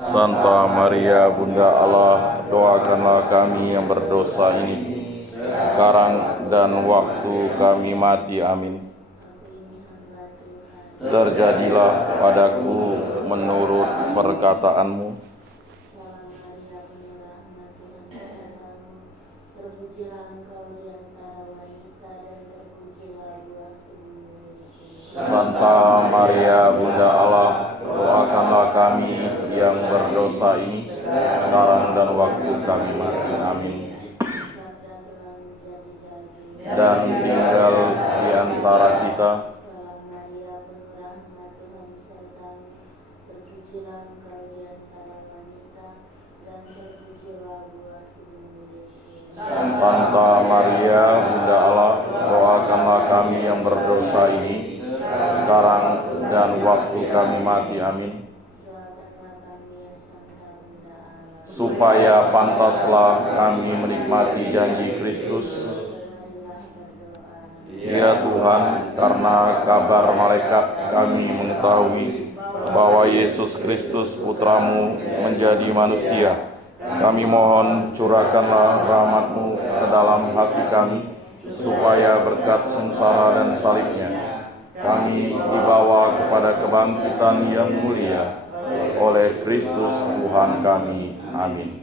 Santa Maria Bunda Allah, doakanlah kami yang berdosa ini, sekarang dan waktu kami mati. Amin. Terjadilah padaku menurut perkataanmu. Santa Maria Bunda Allah, doakanlah kami yang berdosa ini, sekarang dan waktu kami mati. Amin. Dan tinggal di antara kita Santa Maria Bunda Allah, doakanlah kami yang berdosa ini, sekarang dan waktu kami mati. Amin. Supaya pantaslah kami menikmati janji Kristus. Ya Tuhan, karena kabar malaikat kami mengetahui bahwa Yesus Kristus Putramu menjadi manusia. Kami mohon curahkanlah rahmat-Mu ke dalam hati kami, supaya berkat sengsara dan salibnya kami dibawa kepada kebangkitan yang mulia oleh Kristus Tuhan kami. Amin.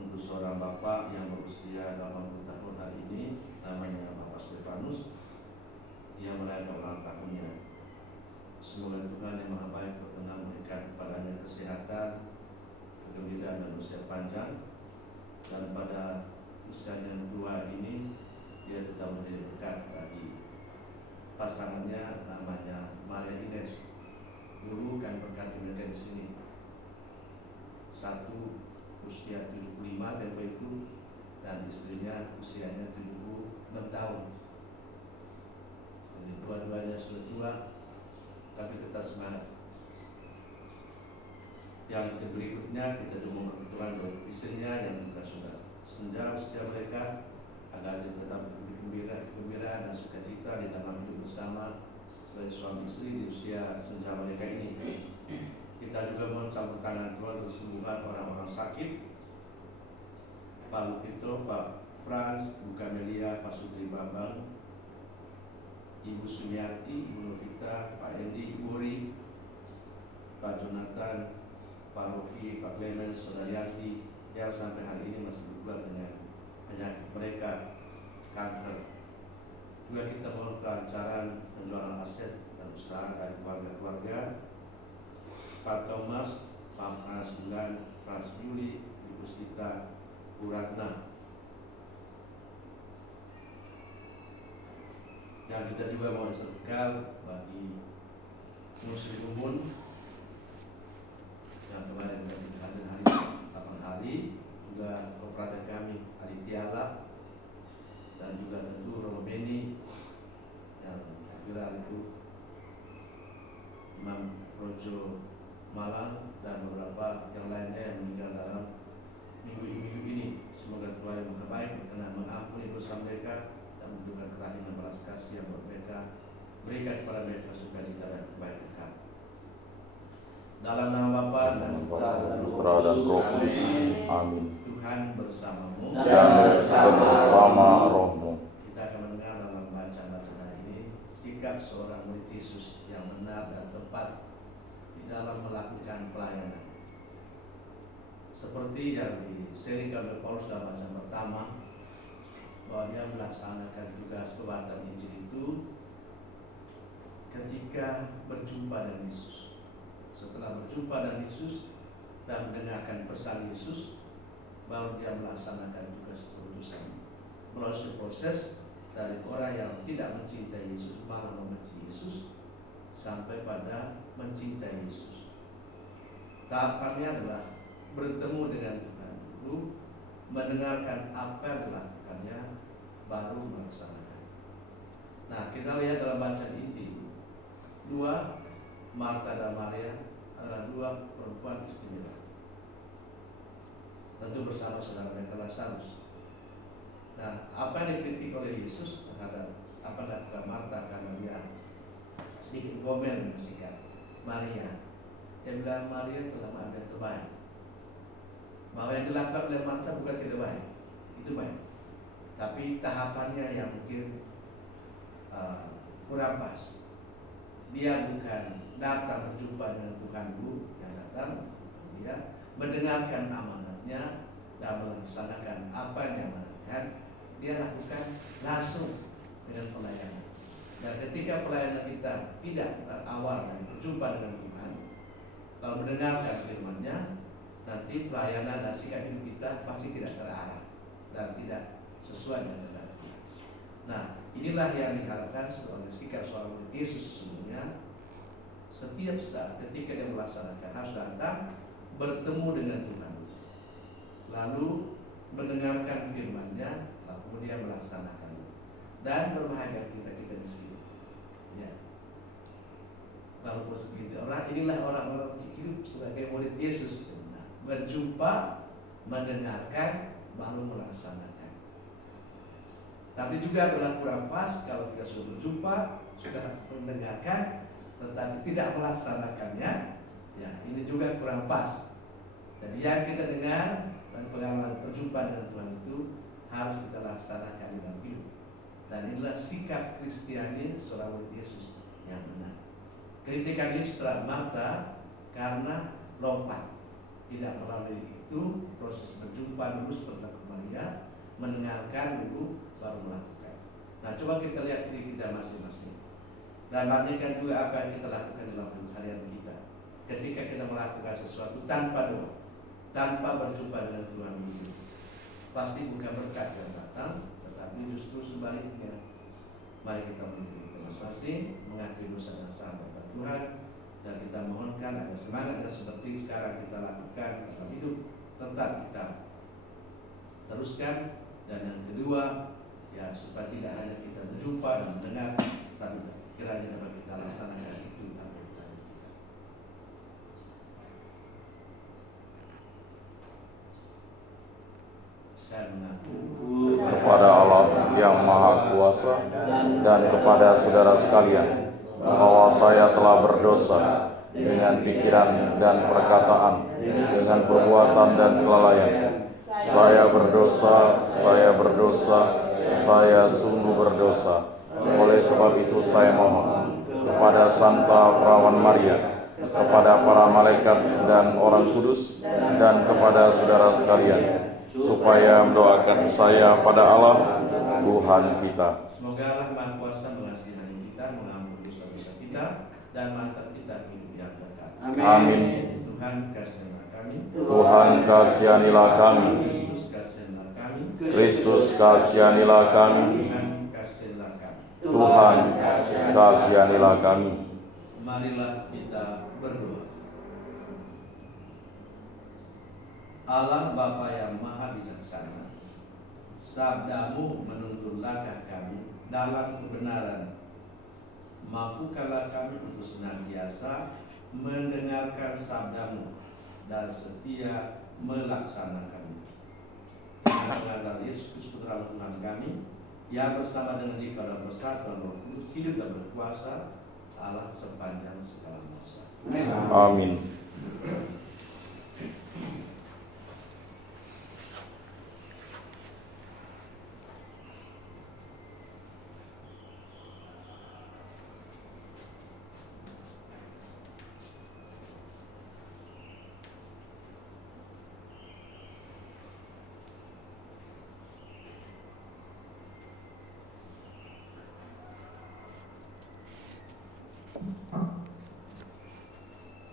Untuk seorang bapak yang berusia 80 tahun ini namanya Bapak Stefanus yang merayakan ulang tahunnya. Semoga Tuhan yang Maha Baik berkenan memberikan kepadanya kesehatan, kegembiraan dan usia panjang, dan pada usia yang tua ini dia tetap menjadi berkat bagi pasangannya namanya Maria Ines. Dulu kan berkat mereka di sini. Satu usia 75 tempo itu, dan istrinya usianya 76 tahun. Jadi dua-duanya sudah tua, tapi tetap semangat. Yang berikutnya kita juga berketuaan dengan istrinya yang juga sudah senja usia mereka, agar tetap gembira dan sukacita di dalam hidup bersama sebagai suami istri di usia senja mereka ini. Kita juga mohon campur tangan Tuhan untuk kesembuhan orang-orang sakit, Pak Lukito, Pak Frans, Bu Kamelia, Pak Sutri Bambang, Ibu Sumiati, Ibu Novita, Pak Endi, Ibu Uri, Pak Jonathan, Pak Rocky, Pak Clemens, Saudariati yang sampai hari ini masih bergulat dengan penyakit mereka, kanker. Juga kita mohon kelancaran penjualan aset dan usaha dari keluarga-keluarga, Pak Thomas, Pak Frans Bulan, Frans Yuli, Ibu Sita, Bu Ratna. Dan kita juga mohon sedekah bagi Muslim Umun yang kemarin kita hadir hari 8 hari, juga konfrater kami Ari Tiala, dan juga tentu Romo Beni yang viral itu, Imam Rojo Malang, dan beberapa yang lainnya yang meninggal dalam minggu ini. Semoga Tuhan yang Maha Baik berkenan mengampuni dosa mereka dan memberikan kerahiman balas kasih yang buat mereka, berikan kepada mereka sukacita dan kebaikan. Dalam nama Bapa dan Putra dan Roh Kudus. Amin. Tuhan bersamamu Dan bersama rohmu. Kita akan mendengar dalam bacaan hari ini sikap seorang murid Yesus yang benar dan tepat di dalam melakukan pelayanan. Seperti yang diserikan oleh Paulus dalam bacaan pertama, bahwa dia melaksanakan tugas pemberitaan Injil itu ketika berjumpa dengan Yesus. Setelah berjumpa dengan Yesus dan mendengarkan pesan Yesus, baru dia melaksanakan tugas perutusan. Melalui proses dari orang yang tidak mencintai Yesus malah membenci Yesus sampai pada mencintai Yesus. Tahapannya adalah bertemu dengan Tuhan dulu, mendengarkan apa yang dilakukannya, baru melaksanakan. Nah, kita lihat dalam bacaan Injil, dua Marta dan Maria adalah dua perempuan istimewa. Tentu bersama saudara mereka Lazarus. Nah, apa yang dikritik oleh Yesus terhadap apa yang dilakukan Marta karena dia sedikit ngomel dengan sikap Maria. Dia bilang Maria telah mengambil terbaik. Bahwa yang dilakukan oleh Marta bukan tidak baik, itu baik. Tapi tahapannya yang mungkin kurang pas. Dia bukan datang berjumpa dengan Tuhan dulu, yang datang dia mendengarkan amanatnya dan melaksanakan apa yang diamanatkan. Dia lakukan langsung dengan pelayanan. Dan ketika pelayanan kita tidak berawal dari berjumpa dengan Tuhan, lalu mendengarkan firman-Nya, nanti pelayanan dan sikap hidup kita pasti tidak terarah dan tidak sesuai dengan kehendak Tuhan. Nah, inilah yang diharapkan sebagai sikap seorang murid Yesus sesungguhnya. Setiap saat ketika dia melaksanakan harus datang bertemu dengan Tuhan, lalu mendengarkan firman-Nya, lalu kemudian melaksanakan. Dan berbahagia kita di sini. Ya. Walaupun seperti orang, inilah orang-orang hidup sebagai murid Yesus. Berjumpa, mendengarkan, lalu melaksanakan. Tapi juga adalah kurang pas kalau kita sudah berjumpa, sudah mendengarkan, tetapi tidak melaksanakannya. Ya, ini juga kurang pas. Jadi yang kita dengar dan pengalaman berjumpa dengan Tuhan itu harus kita laksanakan dalam hidup. Dan inilah sikap Kristiani seorang murid Yesus yang benar. Kritikan Yesus terhadap Marta karena lompat, tidak melalui itu proses berjumpa dulu seperti Maria, mendengarkan dulu, baru melakukan. Nah, coba kita lihat diri kita masing-masing dan bandingkan juga apa yang kita lakukan dalam harian kita. Ketika kita melakukan sesuatu tanpa doa, tanpa berjumpa dengan Tuhan itu, pasti bukan berkat yang datang, tetapi justru sebaliknya. Mari kita menuju kita masing-masing, mengakui dosa dan salah kepada Tuhan, dan kita mohonkan agar semangat yang seperti sekarang kita lakukan dalam hidup tetap kita teruskan. Dan yang kedua, ya supaya tidak hanya kita berjumpa dan mendengar, tapi kiranya dapat kita laksanakan itu dalam hidup kita. Saya mengaku kepada Allah yang Maha Kuasa dan kepada saudara sekalian bahwa saya telah berdosa dengan pikiran dan perkataan, dengan perbuatan dan kelalaian. Saya berdosa, saya sungguh berdosa. Oleh sebab itu saya mohon kepada Santa Perawan Maria, kepada para malaikat dan orang kudus, dan kepada saudara sekalian, supaya mendoakan saya pada Allah Tuhan kita. semoga Allah Maha Kuasa mengasihani kita, mengampuni dosa-dosa kita, dan mengangkat kita hidup yang kekal. Amin. Tuhan kasihilah kami. Tuhan kasihanilah kami. Kristus kasihilah kami. Kristus kasihanilah kami. Tuhan kasihilah kami. Tuhan kasihanilah kami. Marilah kita berdoa. Allah Bapa yang Maha Bijaksana, sabdamu menuntun langkah kami dalam kebenaran. Mampukanlah kami untuk senantiasa mendengarkan sabdamu dan setia melaksanakannya. Dengan Yesus Kristus Putra Tuhan kami, yang bersama dengan Dikau dan bersatu Roh Kudus, hidup dan berkuasa Allah sepanjang segala masa. Amin.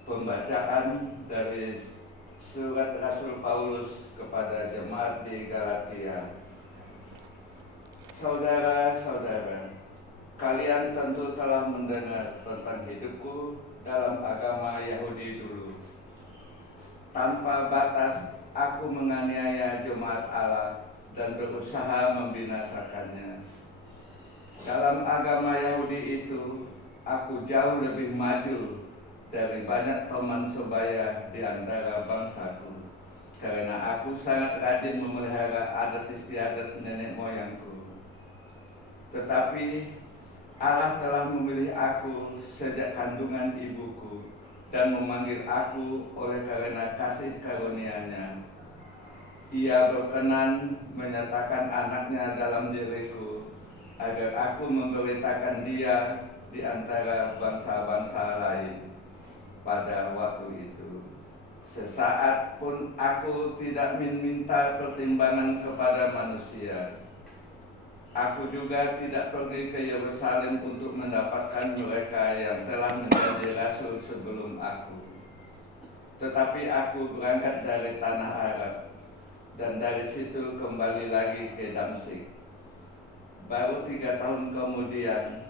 Pembacaan dari surat Rasul Paulus kepada jemaat di Galatia. Saudara-saudara, kalian tentu telah mendengar tentang hidupku dalam agama Yahudi dulu. Tanpa batas aku menganiaya jemaat Allah dan berusaha membinasakannya. Dalam agama Yahudi itu, aku jauh lebih maju dari banyak teman sebaya di antara bangsaku, karena aku sangat rajin memelihara adat istiadat nenek moyangku. Tetapi Allah telah memilih aku sejak kandungan ibuku dan memanggil aku oleh karena kasih karunia-Nya. Ia berkenan menyatakan anaknya dalam diriku, agar aku memberitakan dia di antara bangsa-bangsa lain. Pada waktu itu, sesaat pun aku tidak meminta pertimbangan kepada manusia. Aku juga tidak pergi ke Yerusalem untuk mendapatkan mereka yang telah menjadi rasul sebelum aku. Tetapi aku berangkat dari tanah Arab, dan dari situ kembali lagi ke Damsyik. Baru 3 tahun kemudian,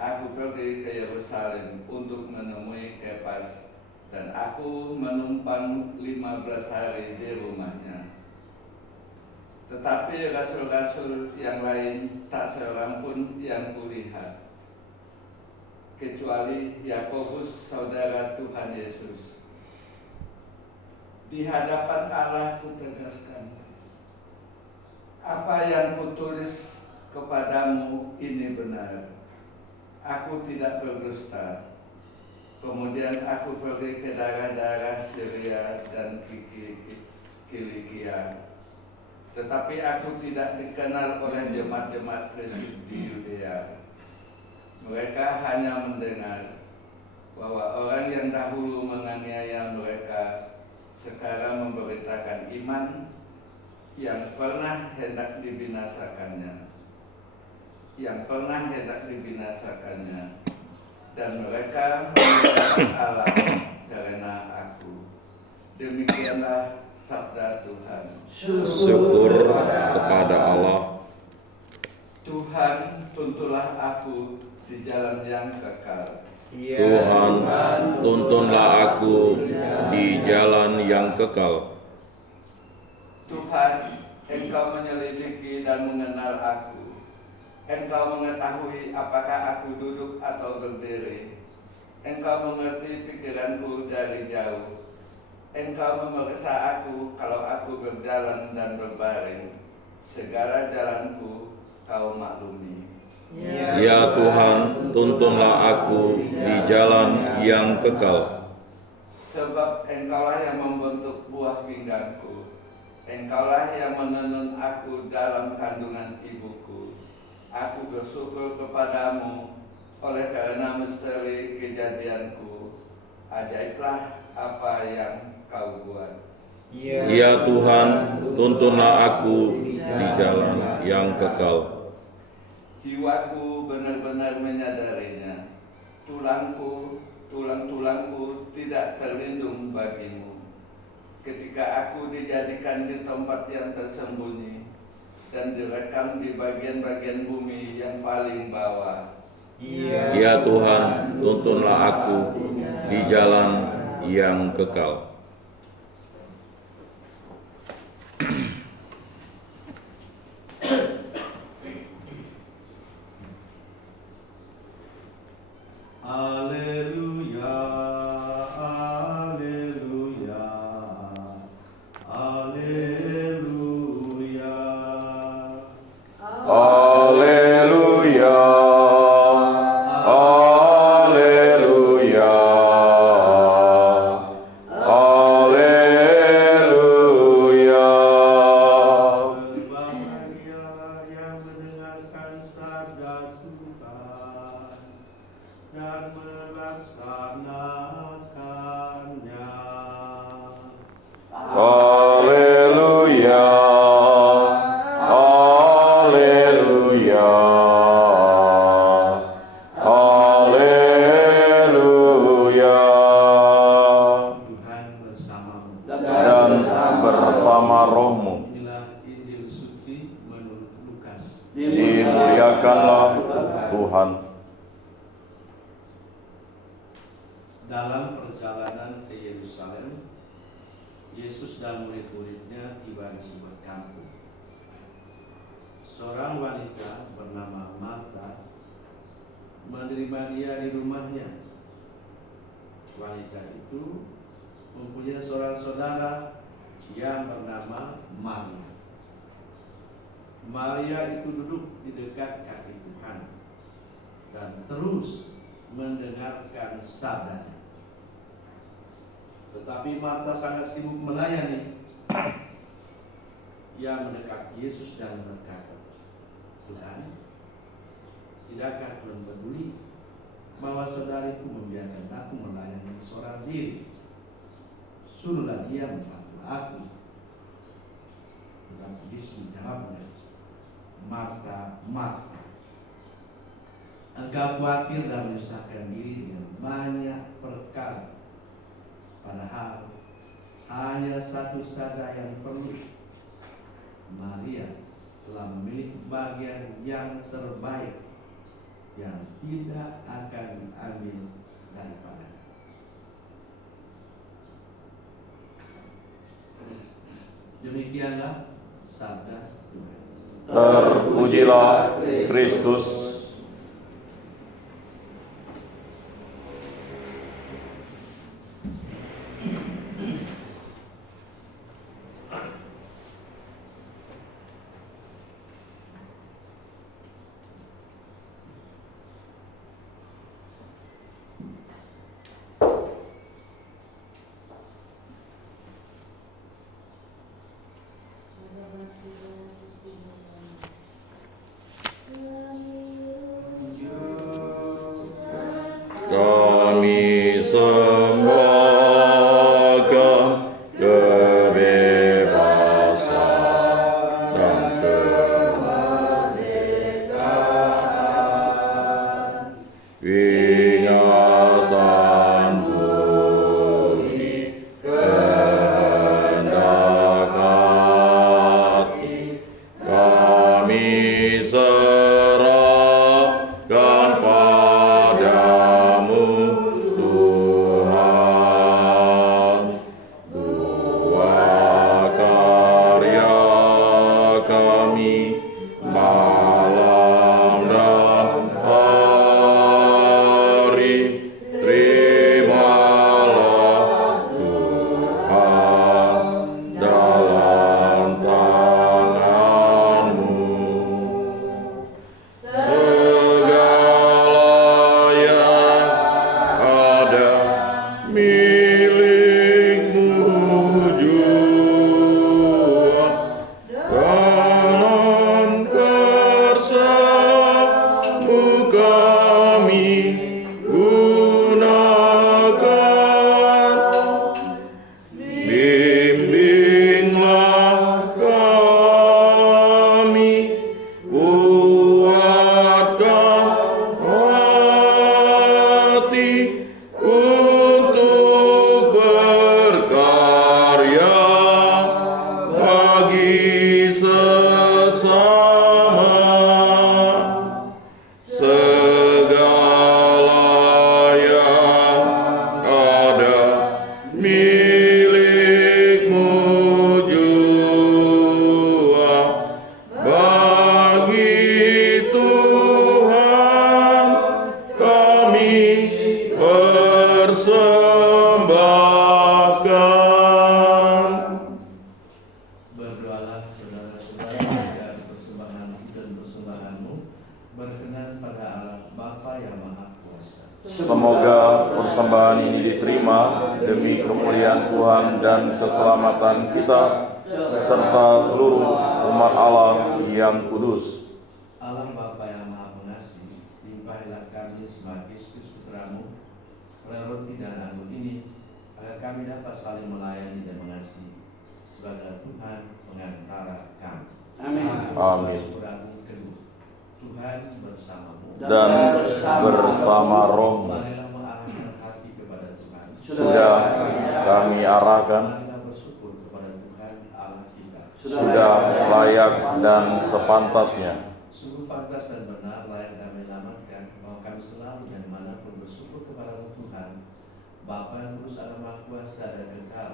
aku pergi ke Yerusalem untuk menemui Kepas, dan aku menumpang 15 hari di rumahnya. Tetapi rasul-rasul yang lain tak seorang pun yang kulihat, kecuali Yakobus saudara Tuhan Yesus. Di hadapan Allah kutegaskan, apa yang kutulis kepadamu ini benar. Aku tidak berdusta. Kemudian aku pergi ke daerah-daerah Syria dan Kilikia. Tetapi aku tidak dikenal oleh jemaat-jemaat Kristus di Yudea. Mereka hanya mendengar bahwa orang yang dahulu menganiaya mereka sekarang memberitakan iman yang pernah hendak dibinasakannya. yang pernah hendak dibinasakannya, dan mereka meninggalkan Allah karena aku. Demikianlah sabda Tuhan. Syukur kepada Allah. Tuhan, tuntunlah aku di jalan yang kekal. Tuhan, tuntunlah aku di jalan yang kekal. Tuhan, Engkau menyelidiki dan mengenal aku. Engkau mengetahui apakah aku duduk atau berdiri. Engkau mengerti pikiranku dari jauh. Engkau memeriksa aku kalau aku berjalan dan berbaring. Segala jalanku Kau maklumi. Ya Tuhan, tuntunlah aku di jalan yang kekal. Sebab Engkaulah yang membentuk buah pinggangku. Engkaulah yang menenun aku dalam kandungan ibuku. Aku bersyukur kepadamu oleh karena misteri kejadianku. Ajaiblah apa yang Kau buat. Ya Tuhan, tuntunlah aku di jalan yang kekal. Jiwaku benar-benar menyadarinya. Tulang-tulangku tidak terlindung bagimu. Ketika aku dijadikan di tempat yang tersembunyi dan direkam di bagian-bagian bumi yang paling bawah. Ya Tuhan, tuntunlah aku di jalan yang kekal. Haleluya, haleluya, haleluya. Haleluya, haleluya, haleluya. Berbahagia yang mendengarkan sabda Tuhan dan melaksanakannya. Haleluya, haleluya, haleluya. Tuhan bersamamu. Dan bersama rohmu, Inilah Injil suci menurut Lukas. dimuliakanlah Tuhan. Dalam perjalanan ke Yerusalem, Yesus dan murid-muridnya tiba di sebuah kampung. Seorang wanita bernama Marta menerima dia di rumahnya. Wanita itu mempunyai seorang saudara yang bernama Maria. Maria itu duduk di dekat kaki Tuhan dan terus mendengarkan sabdanya. Tetapi Marta sangat sibuk melayani. Ia mendekati Yesus dan berkata, Tuhan, tidakkah Tuhan peduli bahwa saudariku membiarkan aku melayani seorang diri? Suruhlah dia membantu aku. Tetapi Yesus menjawabnya, Marta, Marta, engkau khawatir dan menyusahkan diri dengan banyak perkara. Padahal hanya satu saja yang perlu. Maria telah memilih bagian yang terbaik yang tidak akan diambil daripadanya. Demikianlah sabda Tuhan. Terpujilah Kristus. Kami sembahkan kebebasan dan kemerdekaan Kuatkan hati untuk berkarya bagi sesama. Segala yang ada milik-Mu jua, bagi Tuhan kami persembahkan. Berdoalah saudara-saudara agar persembahan dan persembahanmu berkenan pada Allah Bapa yang Maha Kuasa. Semoga persembahan ini diterima demi kemuliaan Tuhan dan keselamatan kita serta seluruh umat Allah yang kudus. Allah Bapa yang Maha Pengasih, limpahilah kami sebagai Kristus Putramu oleh roti dan anggur ini, agar kami dapat saling melayani dan mengasihi sebagai Tuhan pengantara kami. Amin. Amin. Tuhan bersamamu Dan bersama rohmu. Marilah mengarahkan hati kepada Tuhan. Sudah kami arahkan, Marilah bersyukur kepada Tuhan Allah kita. sudah layak dan sepantasnya. Sungguh pantas dan benar layak kami lamatkan bahwa kami selalu dan dimanapun bersyukur kepada Tuhan Bapa yang Kudus Allah Maha Kuasa dan kekal,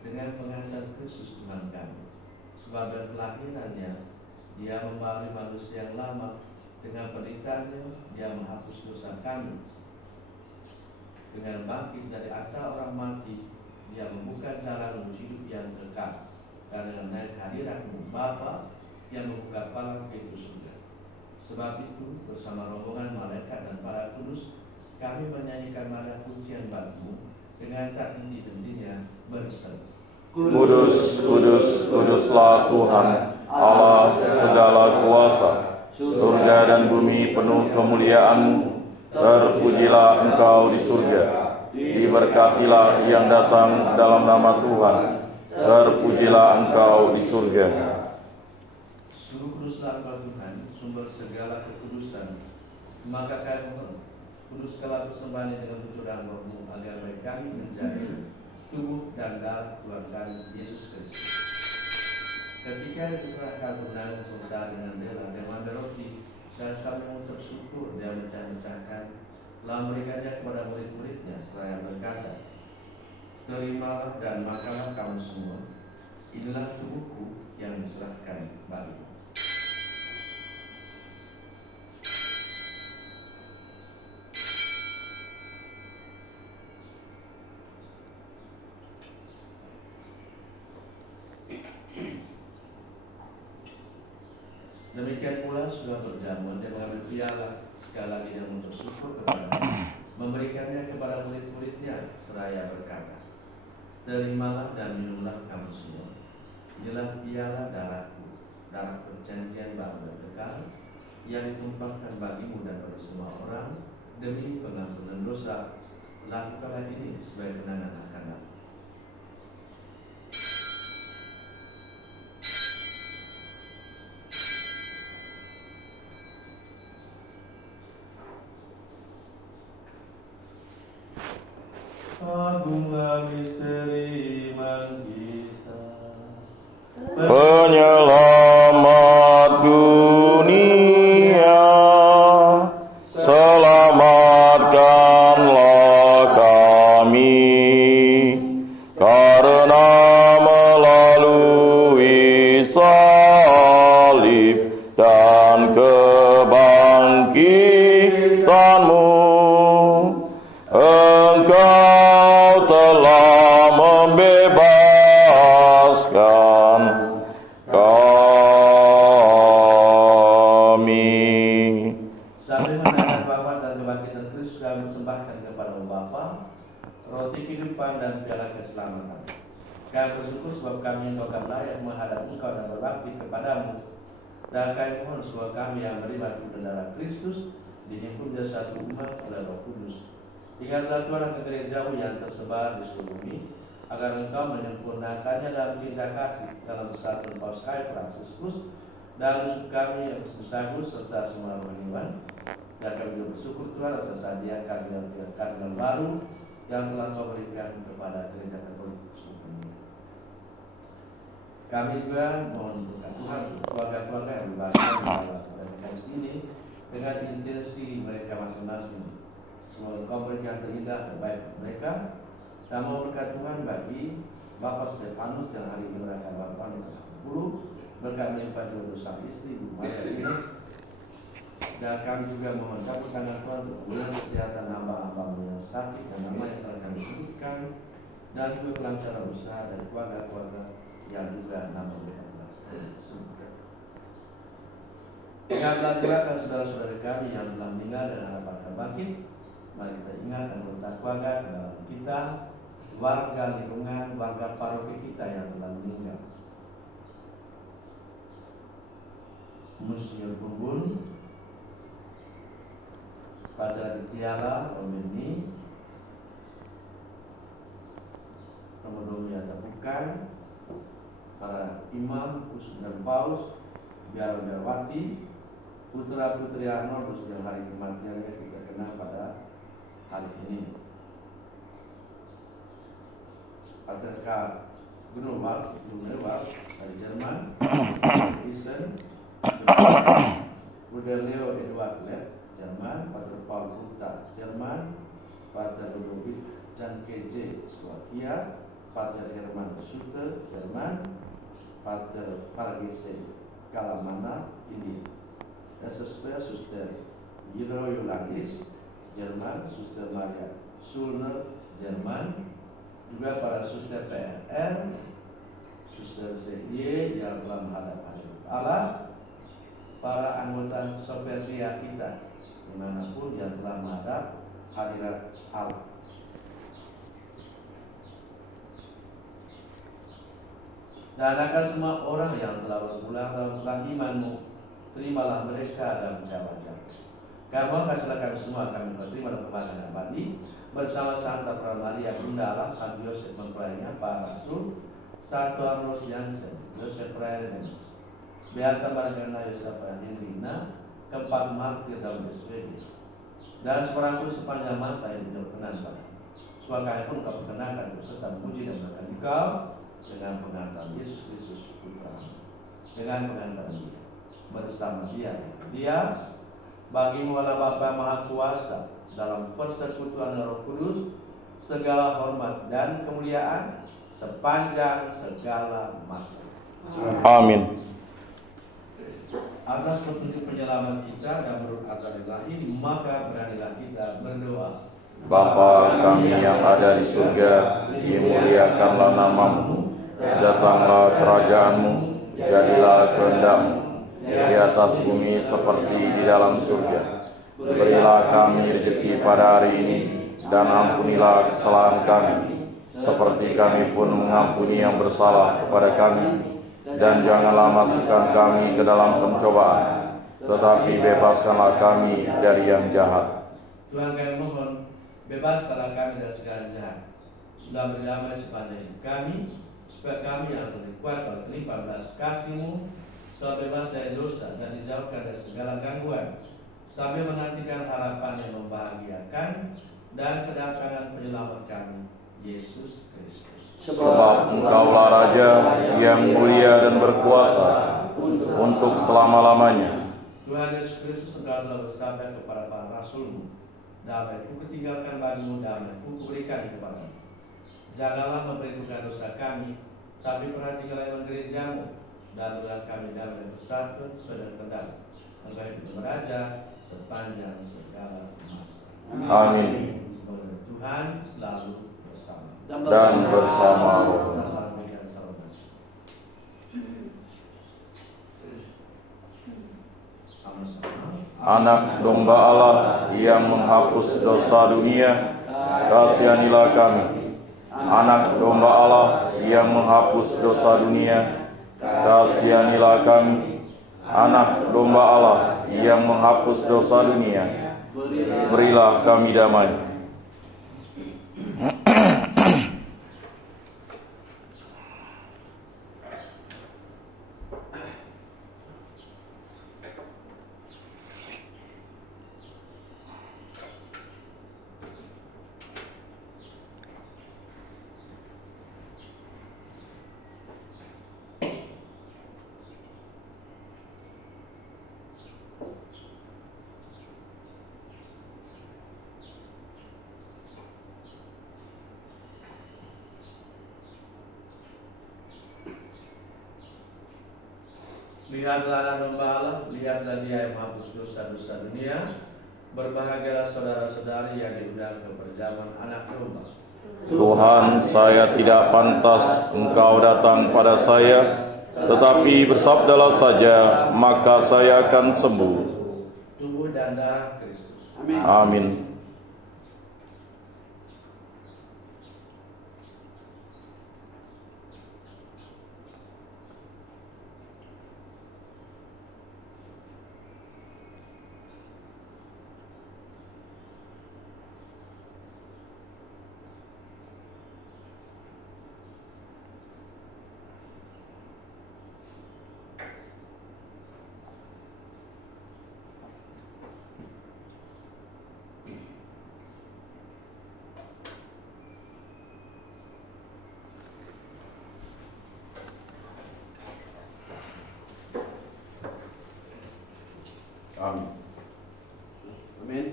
dengan pengangkatan Kristus Tuhan kami. Sebagai kelahirannya, Dia membalui manusia yang lama. Dengan penderitaannya, Dia menghapus dosa kami. Dengan bangkit dari antara orang mati, Dia membuka jalan menuju hidup yang kekal. Dan dengan naik hadirat-Mu Bapa yang membuka palang pintu surga. Sebab itu, bersama rombongan malaikat dan para kudus, kami menyanyikan nada pujian bagi-Mu dengan tak henti-hentinya berseru. Kudus, kudus, kuduslah Tuhan, Allah segala kuasa. Surga dan bumi penuh kemuliaan-Mu. Terpujilah Engkau di surga. Diberkatilah yang datang dalam nama Tuhan. Terpujilah Engkau di surga. Sungguh kuduslah Engkau Tuhan, sumber segala kekudusan. Maka kami mohon, kuduskanlah persembahan ini dengan pencurahan Roh-Mu, agar bagi kami menjadi tubuh dan darah Tuhan kami Yesus Kristus. Ketika diserahkan kemenangan selesai dengan rela, dia mengambil roti dan sambil mengucap syukur, dia mencah-mencahkan, lalu memberikannya kepada murid-muridnya seraya berkata, terimalah dan makanlah kamu semua. Inilah tubuhku yang diserahkan bagimu. Demikian pula sudah berjamuan, dia mengambil piala, sekali lagi dia mengucap syukur kepada-Nya, memberikannya kepada murid-muridnya seraya berkata, terimalah dan minumlah kamu semua. Inilah piala darahku, darah perjanjian baru dan kekal, yang ditumpahkan bagimu dan bagi semua orang demi pengampunan dosa. Lakukanlah ini sebagai kenangan akan aku. Agunglah misteri iman kita. Penyelamat dunia, selamatkanlah kami, karena melalui salib dan kebangkitan-Mu, Engkau telah membebaskan kami. Sambil mendengar wafat dan kebangkitan Kristus, kami persembahkan kepada Bapa roti kehidupan dan piala keselamatan. Kami bersyukur sebab kami yang Engkau layak menghadap Engkau dan berbakti kepadamu. Dan kami mohon supaya kami yang menerima tubuh dan darah Kristus dihimpun menjadi satu umat oleh Roh Kudus. Ingatlah Tuhan akan gereja-Mu yang tersebar di seluruh bumi, agar Engkau menyempurnakannya dalam cinta kasih dalam persatuan Paus Kai Franciscus dan musuh kami Agustus Agus serta semua hewan. Dan kami juga bersyukur Tuhan atas hadiah kardinal baru yang telah Kau berikan kepada Gereja Katolik seluruh dunia. Kami juga mohon berkat Tuhan untuk keluarga-keluarga yang berbahagia dalam pernikahan ini dengan intensi mereka masing-masing. Semoga Kau berikan terindah terbaik mereka, dan mohon berkat Tuhan bagi Bapak Stefanus yang hari ini merayakan ulang tahun yang ke-60, berkat melimpah juga sang istri Bu Maya Ines. Dan kami juga mohon campur tangan Tuhan untuk pemulihan kesehatan hamba-hamba yang sakit dan nama yang telah kami sebutkan, dan juga kelancaran usaha dan keluarga-keluarga yang juga nama mereka telah kami sebutkan. Ingatlah juga akan saudara-saudara kami yang telah meninggal dan harapan akan bangkit. Mari kita ingat dan bertakwaga ke dalam kita, warga lingkungan, warga paroki kita yang telah meninggal. Monsinyur Bubun, Padre Tiala Omeni, Romo-Romo yang bukan, para imam, uskup dan paus, biara-biarawati, putra-putri Arnoldus yang hari kematiannya kita kenal pada hari ini. Pater K. Grunewald dari Jerman, Isen, Bruder Leo Eduard Lett, Jerman, Pater Paul Huta, Jerman, Pater Ludovic Jankeje, Slovakia, Pater Herman Schulte, Jerman, Pater Fargese Kalamana, India. SSP Suster Giro Yulangis, Jerman, Suster Maria Sulner, Jerman, juga para Suster PRR, Suster ZY yang telah menghadap hadirat Allah, para anggota Soveria kita dimanapun yang telah menghadap hadirat Allah. Dan akan semua orang yang telah berpulang dalam kelahimanmu, terimalah mereka dalam wajah-wajah. Kamu kasihlah kami semua kami terima dalam kebahagiaan abadi bersama Santa Maria Bunda Allah, Santo Yosef mempelainya, para rasul, Santo Arnos Jansen, Yosef Rainenes, Beata Margarina Yosef Henrina, keempat martir dalam SPD, dan seorangku sepanjang masa yang tidak berkenan pada. Suaka pun kau perkenakan untuk serta memuji dan menekan Engkau dengan pengantar Yesus Kristus Putra, dengan pengantar Dia bersama Dia bagimu Allah Bapa Maha Kuasa dalam persekutuan Roh Kudus segala hormat dan kemuliaan sepanjang segala masa. Amin. Atas petunjuk penyelamat kita dan menurut ajaran ilahi, maka beranilah kita berdoa. Bapa kami yang ada di surga, dimuliakanlah namamu, datanglah kerajaanmu, jadilah kehendak-Mu di atas bumi seperti di dalam surga. Berilah kami rezeki pada hari ini, dan ampunilah kesalahan kami, seperti kami pun mengampuni yang bersalah kepada kami. Dan janganlah masukkan kami ke dalam pencobaan, tetapi bebaskanlah kami dari yang jahat. Tuhan kami mohon, bebaskanlah kami dari segala jahat. Sudah berdamai sepanjang hidup kami, supaya kami yang terkuat oleh kelimpahan belas kasih-Mu, selalu bebas dari dosa dan dijauhkan dari segala gangguan, sambil menantikan harapan yang membahagiakan dan kedatangan penyelamat kami, Yesus Kristus. Sebab Engkaulah Raja yang mulia dan berkuasa untuk selama-lamanya. Tuhan Yesus Kristus Engkau telah bersabda kepada para rasul-Mu, damai-Ku kutinggalkan bagimu, damai-Ku kuberikan kepadamu. Janganlah memperhitungkan dosa kami, tapi perhatikanlah iman gereja-Mu, dan berilah kami damai dan persatuan sesuai dengan kehendak-Mu. Engkau hidup meraja sepanjang segala masa. Amin. Semoga Tuhan selalu bersama Dan bersama roh. Anak domba Allah yang menghapus dosa dunia, kasihanilah kami. Anak domba Allah yang menghapus dosa dunia, kasihanilah kami. Anak domba Allah yang menghapus dosa dunia, berilah kami damai. Lihatlah anak domba Allah, lihatlah Dia yang menghapus dosa-dosa dunia. Berbahagialah saudara-saudari yang diundang ke perjamuan anak domba. Tuhan, saya tidak pantas Engkau datang pada saya, tetapi bersabdalah saja, maka saya akan sembuh. Tubuh dan darah Kristus. Amin. Amin. Amin.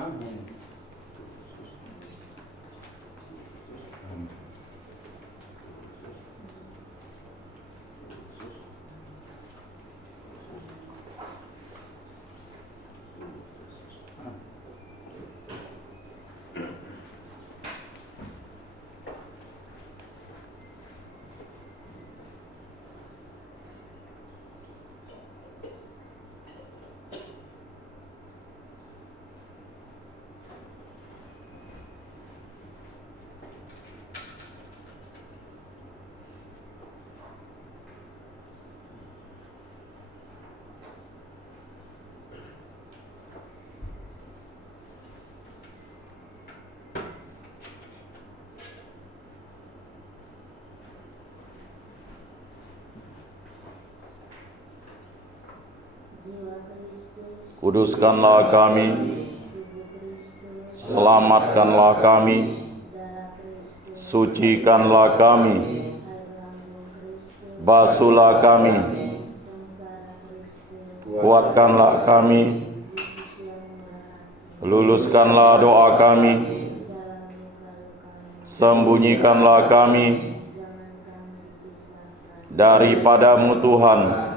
Amin. Kuduskanlah kami, selamatkanlah kami, sucikanlah kami, basuhlah kami, kuatkanlah kami, luluskanlah doa kami, sembunyikanlah kami daripadamu Tuhan.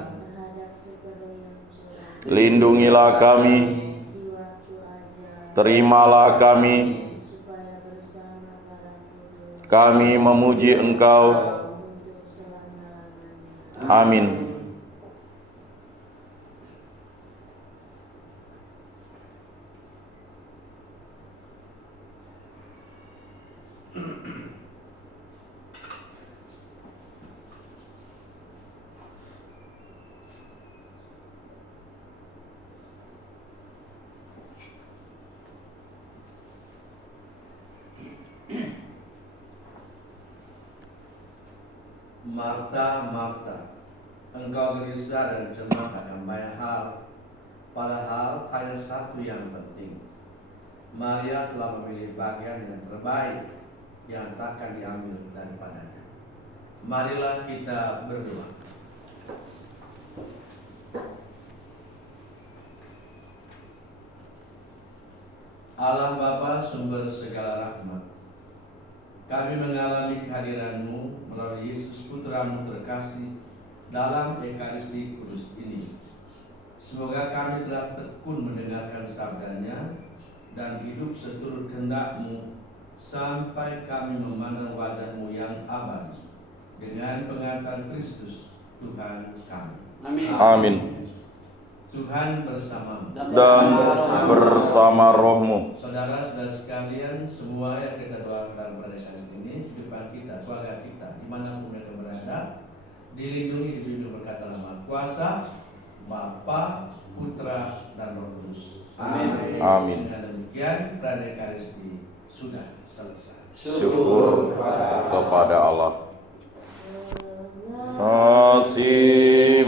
Lindungilah kami, terimalah kami memuji Engkau. Amin. Marta, Marta, engkau gelisah dan cemas akan banyak hal, padahal hanya satu yang penting. Maria telah memilih bagian yang terbaik yang takkan diambil daripadanya. Marilah kita berdoa. Allah Bapa, sumber segala rahmat, kami mengalami kehadiran-Mu melalui Yesus Putra-Mu terkasih dalam Ekaristi Kudus ini. Semoga kami telah tekun mendengarkan sabda-Nya dan hidup seturut kehendak-Mu sampai kami memandang wajah-Mu yang abadi dengan pengantar Kristus Tuhan kami. Amin. Amin. Tuhan bersamamu Dan bersama rohmu. saudara-saudara sekalian, semua yang kita doakan pada Ekaristi ini, kehidupan kita, keluarga kita, dimanapun mereka berada, dilindungi, dibimbing berkat dalam Maha Kuasa, Bapa, Putra, dan Roh Kudus. Amin. Amin. Dengan demikian, perayaan Ekaristi sudah selesai. Syukur kepada Allah. Kasih